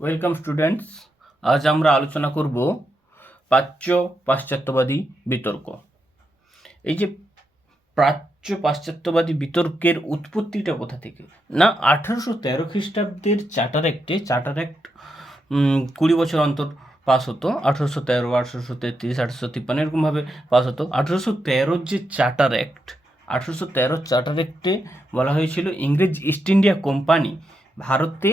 Welcome students. আজ আমরা আলোচনা করব প্রাচ্য পাশ্চাত্যবাদী বিতর্ক। এই যে প্রাচ্য পাশ্চাত্যবাদী বিতর্কের উৎপত্তিটা কোথা থেকে? না, 1813 খ্রিস্টাব্দের চার্টার অ্যাক্ট 20 বছর অন্তর পাস হতো। 1813, 1833, 1853 এরকমভাবে পাস হতো। 1813 যে চার্টার অ্যাক্ট, 1813 চার্টার অ্যাক্টে বলা হয়েছিল ইংরেজ ইস্ট ইন্ডিয়া কোম্পানি ভারতে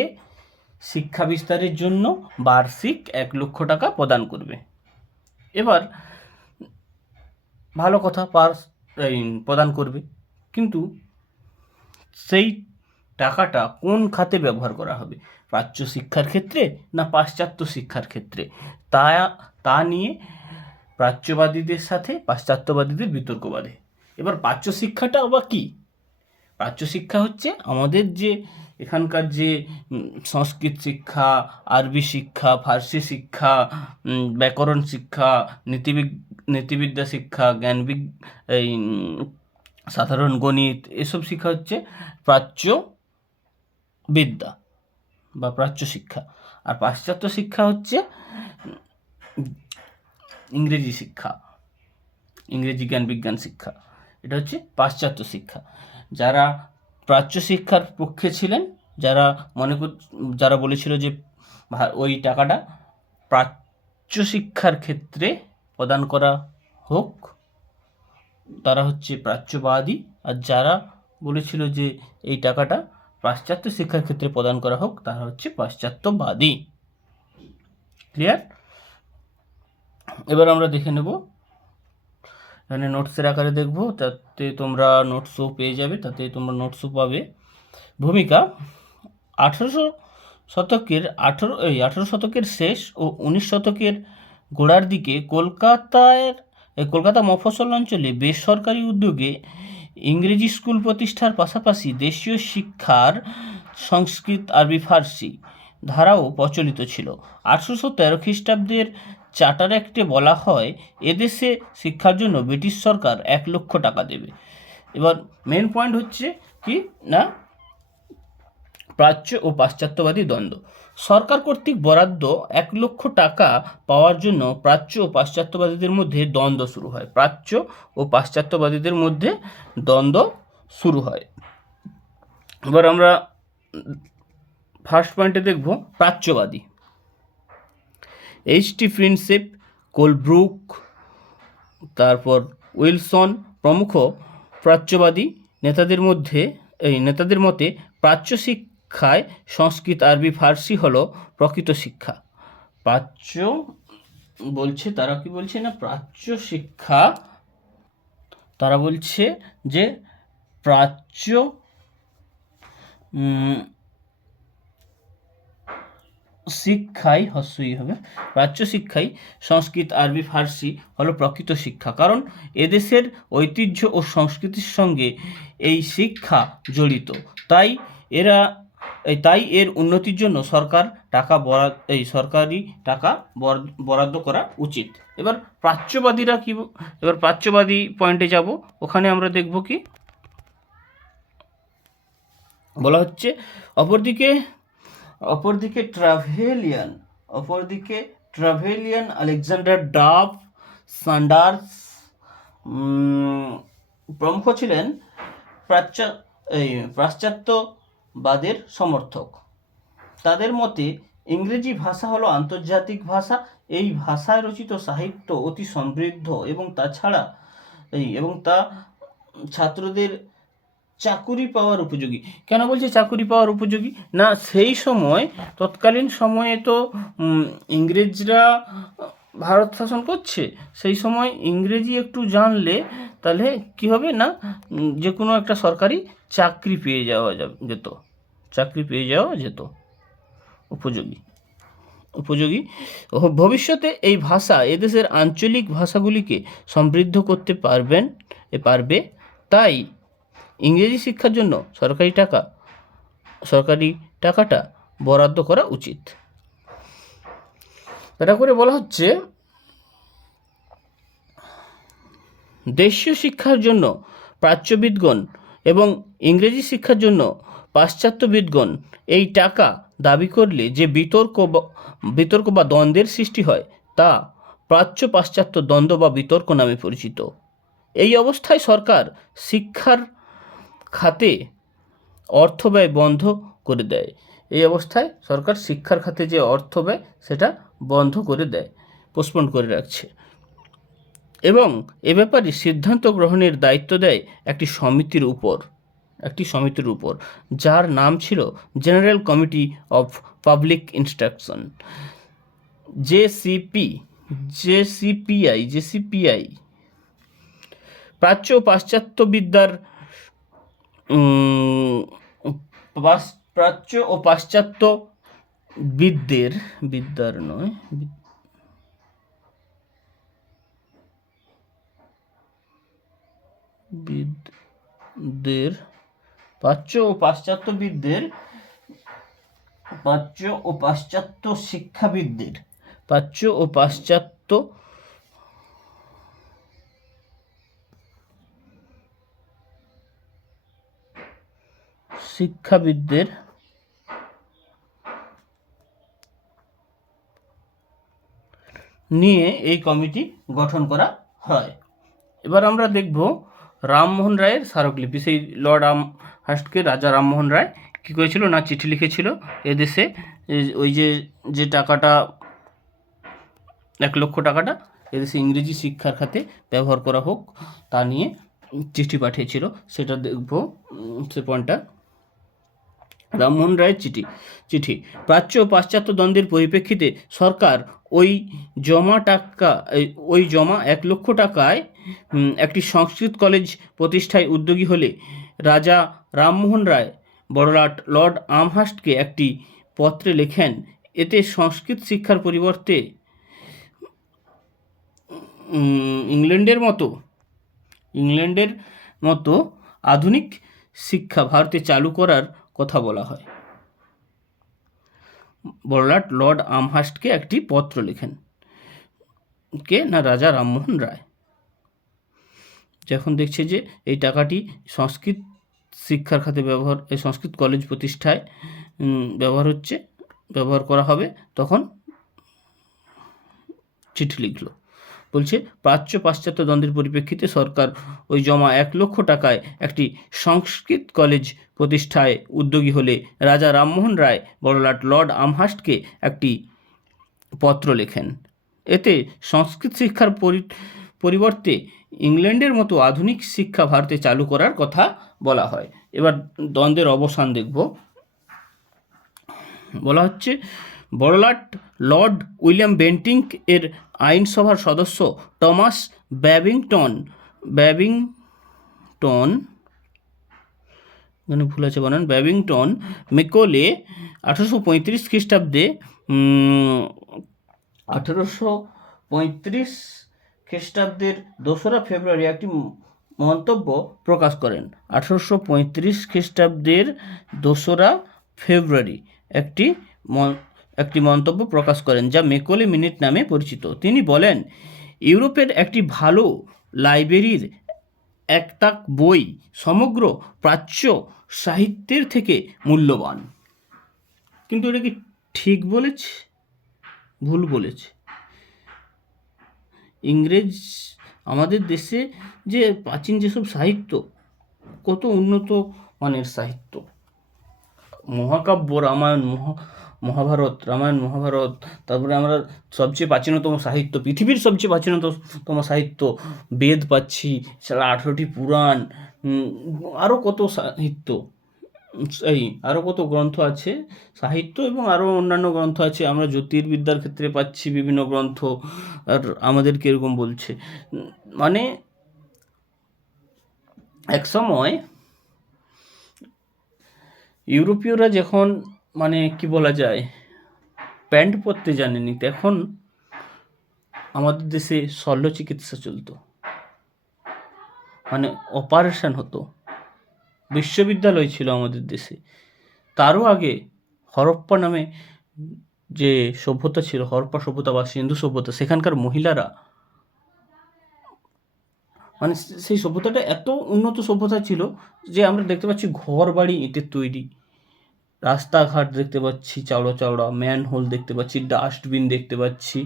শিক্ষা বিস্তারের জন্য বার্ষিক 1 লক্ষ টাকা প্রদান করবে। এবার ভালো কথা, প্রদান করবে, কিন্তু সেই টাকাটা কোন খাতে ব্যবহার করা হবে? প্রাচ্য শিক্ষার ক্ষেত্রে না পাশ্চাত্য শিক্ষার ক্ষেত্রে? তা নিয়ে প্রাচ্যবাদীদের সাথে পাশ্চাত্যবাদীদের বিতর্ক বাধে। এবার প্রাচ্য শিক্ষাটা আবার কি? প্রাচ্য শিক্ষা হচ্ছে আমাদের যে এখানকার যে সংস্কৃত শিক্ষা, আরবি শিক্ষা, ফার্সি শিক্ষা, ব্যাকরণ শিক্ষা, নীতিবিদ্যা শিক্ষা, এই সাধারণ গণিত, এসব শিক্ষা হচ্ছে প্রাচ্য বিদ্যা বা প্রাচ্য শিক্ষা। আর পাশ্চাত্য শিক্ষা হচ্ছে ইংরেজি শিক্ষা, ইংরেজি জ্ঞান বিজ্ঞান শিক্ষা। এটা হচ্ছে পাশ্চাত্য শিক্ষা। যারা প্রাচ্য শিক্ষার পক্ষে ছিলেন, যারা বলেছিল যে ওই টাকাটা প্রাচ্য শিক্ষার ক্ষেত্রে প্রদান করা হোক, তারা হচ্ছে প্রাচ্যবাদী। আর যারা বলেছিল যে এই টাকাটা পাশ্চাত্য শিক্ষার ক্ষেত্রে প্রদান করা হোক, তারা হচ্ছে পাশ্চাত্যবাদী। ক্লিয়ার? এবার আমরা দেখে নেব, এখানে নোটসের আকারে দেখব, তাতে তোমরা নোটসও পেয়ে যাবে, তাতে তোমরা নোটসও পাবে। ভূমিকা 18 শতকের শেষ ও 19 শতকের গোড়ার দিকে কলকাতা মফস্বল অঞ্চলে বেসরকারি উদ্যোগে ইংরেজি স্কুল প্রতিষ্ঠার পাশাপাশি দেশীয় শিক্ষার সংস্কৃত, আরবি, ফার্সি ধারাও প্রচলিত ছিল। 1813 খ্রিস্টাব্দের চার্টার অ্যাক্টে বলা হয় এদেশে শিক্ষার জন্য ব্রিটিশ সরকার 1 লক্ষ টাকা দেবে। এবার মেন পয়েন্ট হচ্ছে কি না, প্রাচ্য ও পাশ্চাত্যবাদী দ্বন্দ্ব। সরকার কর্তৃক বরাদ্দ 1 লক্ষ টাকা পাওয়ার জন্য প্রাচ্য ও পাশ্চাত্যবাদীদের মধ্যে দ্বন্দ্ব শুরু হয়। প্রাচ্য ও পাশ্চাত্যবাদীদের মধ্যে দ্বন্দ্ব শুরু হয়। এবার আমরা ফার্স্ট পয়েন্টে দেখব প্রাচ্যবাদী। এইচ.টি. প্রিন্সেপ, কোলব্রুক, তারপর উইলসন প্রমুখ প্রাচ্যবাদী নেতাদের মতে প্রাচ্য শিক্ষায় সংস্কৃত, আরবি, ফার্সি হলো প্রকৃত শিক্ষা। প্রাচ্য বলছে, তারা কি বলছে না, প্রাচ্য শিক্ষা, তারা বলছে যে প্রাচ্য শিক্ষাই প্রাচ্য শিক্ষাই সংস্কৃত, আরবি, ফার্সি হলো প্রকৃত শিক্ষা, কারণ এদেশের ঐতিহ্য ও সংস্কৃতির সঙ্গে এই শিক্ষা জড়িত। তাই এর উন্নতির জন্য সরকারি টাকা বরাদ্দ করা উচিত। এবার প্রাচ্যবাদী পয়েন্টে যাব। ওখানে আমরা দেখব কি বলা হচ্ছে। অপরদিকে ট্রাভেলিয়ান, আলেকজান্ডার ডাফ, সান্ডার্স প্রমুখ ছিলেন পাশ্চাত্যবাদের সমর্থক। তাদের মতে ইংরেজি ভাষা হলো আন্তর্জাতিক ভাষা। এই ভাষায় রচিত সাহিত্য অতি সমৃদ্ধ এবং তা ছাত্রদের চাকুরি পাওয়ার উপযোগী। কেন বলছে চাকুরি পাওয়ার উপযোগী? না, সেই সময়, তৎকালীন সময়ে তো ইংরেজরা ভারত শাসন করছে। সেই সময় ইংরেজি একটু জানলে তাহলে কি হবে না, যে কোনো একটা সরকারি চাকরি পেয়ে যাওয়া যেত উপযোগী। ভবিষ্যতে এই ভাষা এদেশের আঞ্চলিক ভাষাগুলিকে সমৃদ্ধ করতে পারবে। তাই ইংরেজি শিক্ষার জন্য সরকারি টাকাটা বরাদ্দ করা উচিত। এটা করে বলা হচ্ছে দেশীয় শিক্ষার জন্য প্রাচ্যবিদগণ এবং ইংরেজি শিক্ষার জন্য পাশ্চাত্যবিদগণ এই টাকা দাবি করলে যে বিতর্ক বা দ্বন্দ্বের সৃষ্টি হয় তা প্রাচ্য পাশ্চাত্য দ্বন্দ্ব বা বিতর্ক নামে পরিচিত। এই অবস্থায় সরকার শিক্ষার খাতে অর্থ ব্যয় বন্ধ করে দেয়। এই অবস্থায় সরকার শিক্ষার খাতে যে অর্থ ব্যয় সেটা বন্ধ করে দেয়, পোস্টপোন করে রাখছে, এবং এ ব্যাপারে সিদ্ধান্ত গ্রহণের দায়িত্ব দেয় একটি সমিতির উপর যার নাম ছিল general committee of public instruction, GCPI. প্রাচ্য ও পাশ্চাত্য বিদ্যার প্রাচ্য ও পাশ্চাত্য বিদ্যার নয় প্রাচ্য ও পাশ্চাত্য শিক্ষাবিদদের নিয়ে এই কমিটি গঠন করা হয়। এবার আমরা দেখব রামমোহন রায়ের স্মারকলিপি। সেই লর্ড আমহার্স্টকে রাজা রামমোহন রায় কী করেছিল না, চিঠি লিখেছিল এদেশে ওই যে টাকাটা 1 লক্ষ টাকাটা এদেশে ইংরেজি শিক্ষার খাতে ব্যবহার করা হোক তা নিয়ে চিঠি পাঠিয়েছিল। সেটা দেখব, সে পয়েন্টটা। রামমোহন রায়ের চিঠি। প্রাচ্য ও পাশ্চাত্য দ্বন্দ্বের পরিপ্রেক্ষিতে সরকার ওই জমা 1 লক্ষ টাকায় একটি সংস্কৃত কলেজ প্রতিষ্ঠায় উদ্যোগী হলে রাজা রামমোহন রায় বড়লাট লর্ড আমহার্স্টকে একটি পত্রে লেখেন, এতে সংস্কৃত শিক্ষার পরিবর্তে ইংল্যান্ডের মতো আধুনিক শিক্ষা ভারতে চালু করার কথা বলা হয়। বড়লাট লর্ড আমহার্স্টকে একটি পত্র লেখেন কে না, রাজা রামমোহন রায়। যখন দেখছে যে এই টাকাটি সংস্কৃত শিক্ষার খাতে সংস্কৃত কলেজ প্রতিষ্ঠায় ব্যবহার করা হবে, তখন চিঠি লিখল, বলছে প্রাচ্য পাশ্চাত্য দ্বন্দ্বের পরিপ্রেক্ষিতে সরকার ওই জমা 1 লক্ষ টাকায় একটি সংস্কৃত কলেজ প্রতিষ্ঠায় উদ্যোগী হলে রাজা রামমোহন রায় বড়লাট লর্ড আমহার্স্টকে একটি পত্র লেখেন, এতে সংস্কৃত শিক্ষার পরিবর্তে ইংল্যান্ডের মতো আধুনিক শিক্ষা ভারতে চালু করার কথা বলা হয়। এবার দ্বন্দ্বের অবসান দেখব। বলা হচ্ছে বড়লাট লর্ড উইলিয়াম বেন্টিঙ্ক এর আইনসভার সদস্য টমাস ব্যাবিংটন মেকলে 1835 খ্রিস্টাব্দে 2রা ফেব্রুয়ারি একটি মন্তব্য প্রকাশ করেন। 1835 খ্রিস্টাব্দের 2রা ফেব্রুয়ারি একটি মন্তব্য প্রকাশ করেন যা মেকলে মিনিট নামে পরিচিত। তিনি বলেন, ইউরোপের একটি ভালো লাইব্রেরির একতাক বই সমগ্র প্রাচ্য সাহিত্যের থেকে মূল্যবান। কিন্তু এটা কি ঠিক বলেছে, ভুল বলেছে? ইংরেজ আমাদের দেশে যে প্রাচীন যেসব সাহিত্য, কত উন্নত মানের সাহিত্য, মহাকাব্য রামায়ণ মহাভারত, তারপরে আমরা সবচেয়ে প্রাচীনতম সাহিত্য, পৃথিবীর সবচেয়ে প্রাচীনতম সাহিত্য বেদ পাচ্ছি, ছাড়া 18টি পুরাণ, আরও কত সাহিত্য, আরও কত গ্রন্থ আছে সাহিত্য, এবং আরও অন্যান্য গ্রন্থ আছে। আমরা জ্যোতির্বিদ্যার ক্ষেত্রে পাচ্ছি বিভিন্ন গ্রন্থ। আর আমাদেরকে এরকম বলছে, মানে এক সময় ইউরোপীয়রা যখন মানে কি বলা যায় প্যান্ট পরতে জানেনি, তখন আমাদের দেশে শল্য চিকিৎসা চলতো, মানে অপারেশন হতো, বিশ্ববিদ্যালয় ছিল আমাদের দেশে। তারও আগে হরপ্পা নামে যে সভ্যতা ছিল, হরপ্পা সভ্যতা বা সিন্ধু সভ্যতা, সেখানকার মহিলারা, মানে সেই সভ্যতাটা এত উন্নত সভ্যতা ছিল যে আমরা দেখতে পাচ্ছি ঘর বাড়ি ইটের তৈরি, রাস্তাঘাট দেখতে পাচ্ছি চওড়া চওড়া, ম্যানহোল দেখতে পাচ্ছি, ডাস্টবিন দেখতে পাচ্ছি,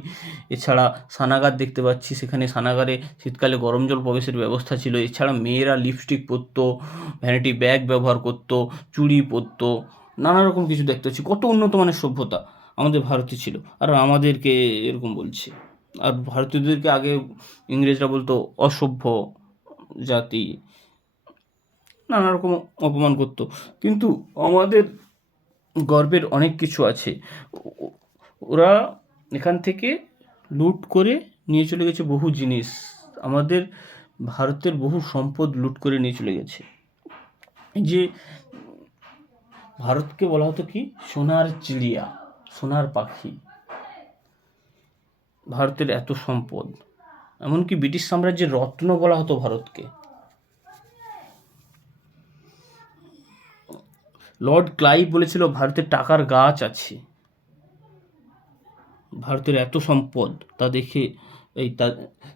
এছাড়া স্নানাগার দেখতে পাচ্ছি। সেখানে স্নানাগারে শীতকালে গরম জল প্রবেশের ব্যবস্থা ছিল। এছাড়া মেয়েরা লিপস্টিক পরতো, ভ্যানিটি ব্যাগ ব্যবহার করতো, চুড়ি পরতো, নানা রকম কিছু দেখতে পাচ্ছি। কত উন্নত মানের সভ্যতা আমাদের ভারতে ছিল, আর আমাদেরকে এরকম বলছে। আর ভারতীয়দেরকে আগে ইংরেজরা বলতো অসভ্য জাতি, নানা রকম অপমান করতো। কিন্তু আমাদের গর্বের অনেক কিছু আছে। ওরা এখান থেকে লুট করে নিয়ে চলে গেছে বহু জিনিস, আমাদের ভারতের বহু সম্পদ লুট করে নিয়ে চলে গেছে। যে ভারতকে বলা হতো কি সোনার চিড়িয়া, সোনার পাখি, ভারতের এত সম্পদ, এমনকি ব্রিটিশ সাম্রাজ্যের রত্ন বলা হতো ভারতকে। লর্ড ক্লাইভ বলেছিল ভারতের টাকার গাছ আছে। ভারতের এত সম্পদ তা দেখে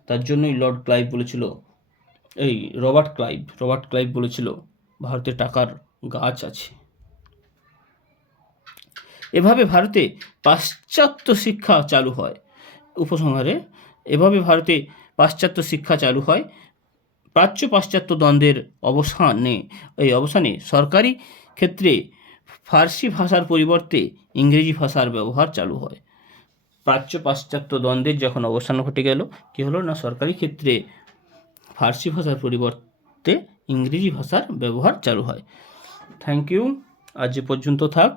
তার জন্যই লর্ড ক্লাইভ বলেছিল, রবার্ট ক্লাইভ বলেছিল ভারতে টাকার গাছ আছে। এভাবে ভারতে পাশ্চাত্য শিক্ষা চালু হয়। উপসংহারে, এভাবে ভারতে পাশ্চাত্য শিক্ষা চালু হয়। প্রাচ্য পাশ্চাত্য দ্বন্দ্বের অবসানে সরকারি ক্ষেত্রে ফার্সি ভাষার পরিবর্তে ইংরেজি ভাষার ব্যবহার চালু হয়। প্রাচ্য পাশ্চাত্য দ্বন্দ্বের যখন অবসান ঘটে গেল, কী হলো না, সরকারি ক্ষেত্রে ফার্সি ভাষার পরিবর্তে ইংরেজি ভাষার ব্যবহার চালু হয়। থ্যাংক ইউ, আজ এ পর্যন্ত থাক।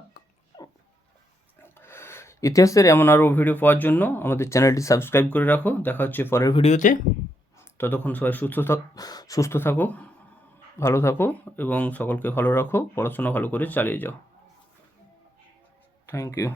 ইতিহাসের এমন আরও ভিডিও পাওয়ার জন্য আমাদের চ্যানেলটি সাবস্ক্রাইব করে রাখো। দেখা হচ্ছে পরের ভিডিওতে। ততক্ষণ সবাই সুস্থ থাকো, ভালো থাকো এবং সকলকে ভালো রাখো। পড়াশোনা ভালো করে চালিয়ে যাও। Thank you.